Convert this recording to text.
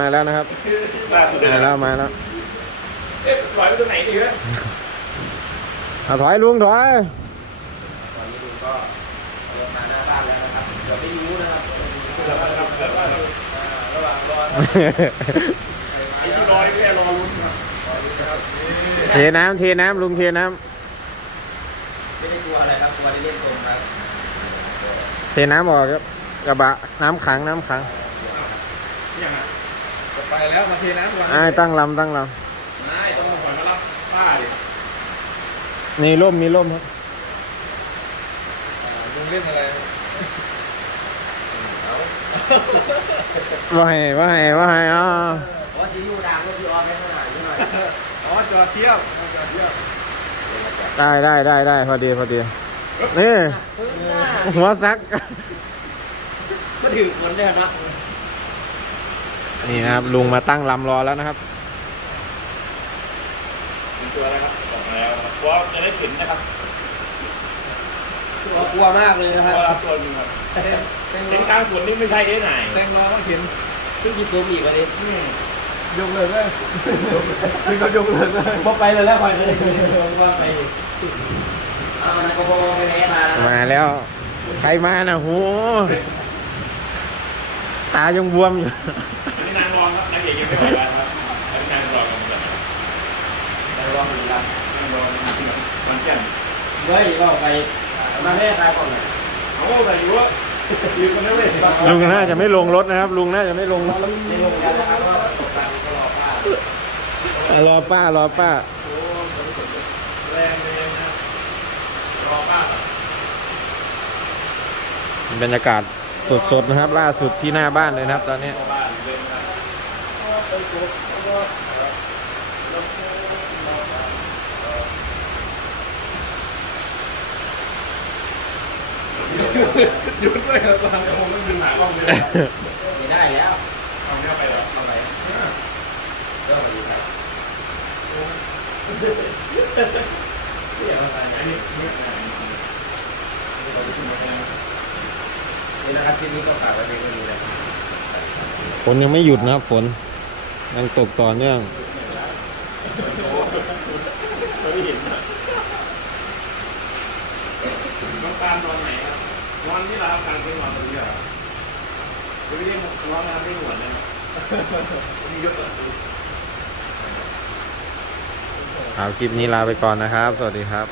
มาแล้วนะครับ ล่าสุดเลยมานะแล้วมาแล้ว เอ๊ะลอยไปตรงไหนดีวะเอาถอยลุงถอยตอนนี้ลุงก็เดินมาหน้าบ้านแล้วนะครับเดี๋ยวไม่รู้นะครับแล้วก็ครับแล้วก็ระหว่างรอไอ้ที่ลอยแค่รอลุ้นครับเทน้ำเทน้ำลุงเทน้ไม่ได้กลัวอะไรครับกลัวได้เล่นตรงครับำเทน้ำออกครับกระบะน้ำขังน้ำขังยังอะ จะไปแล้วมาเทน้ำก่อนไอ้ายตั้งลำตั้งลนายต้องมาขวัญมารับป้าดิำนี่ร่มมีร่มครับลุงเล่นอะไรเอาว่าให้ว่าให้ว่าให้อ๋อเพราะซียูดังก็คือออฟให้ขนาดนี้หน่อยอ๋อจอดเทียบจอดเทียบได้ได้ได้ได้พอดีพอดีนี่พึ่งหน้าหัวซักก็ถือคนได้นะ นี่นะครับลุงมาตั้งลำรอแล้วนะครับเป็นตัวแล้วครับออกมาแล้วนะครับเพราะจะได้ขึ้นนะครับกลัวมากเลยนะเพครับราะรับตัวหนึงครับเต็งเต็งเห็นกลางฝนนี่ไม่ใช่เอ้ไหนเต็งรอก็เห็นเพิ่งกินตัวอีกวันนี้ยกเลยเลยคือเขายกเลยเลยพอไปเลยแล้วคอยเลยว่าไปเอามันก็พอไปแม่มามาแล้ว ใครมานะโหตายังบวมอยู่ ครับนางเอกยังไม่ไหวแล้วครับอันนี้นางรองครับไปลองดูครับนางรอที่มันแก่นเฮ้ยก็ไปมาแม่ใครก่อนหน่อยเอาไรอยู่วะยืนคนนั้เลยลุงน่าจะไม่ลงรถนะครับ ลุงน่าจะไม่ลงรถรอป้ารอป้ารอป้าแรงเลยนะรอป้าก่อนบรรยากาศสดๆนะครับ ล่าสุดที่หน้าบ้านเลยนะครับ ตอนนี้ รอบ้านเลยนะครับ หยุดด้วยครับผมต้องดึงหากล้องเลยไม่ได้แล้วเอาเนี่ยไปเหรอเข้าไปเริ่มมาดีครับอันนี้นี่นะครับที่นี้ก็ฝากไว้ในเรื่องนี้นะฝนยังไม่หยุดนะครับฝน ยังตกต่อเนื่องไม่เห็นนะน้องตามนอนไหนครับนอนที่เราทำการเป็นนอนตรงนี้เหรอไม่ได้ร้องน้ำไม่หวนเลยนะมีเยอะเลยเอาคลิปนี้ลาไปก่อนนะครับ สวัสดีครับ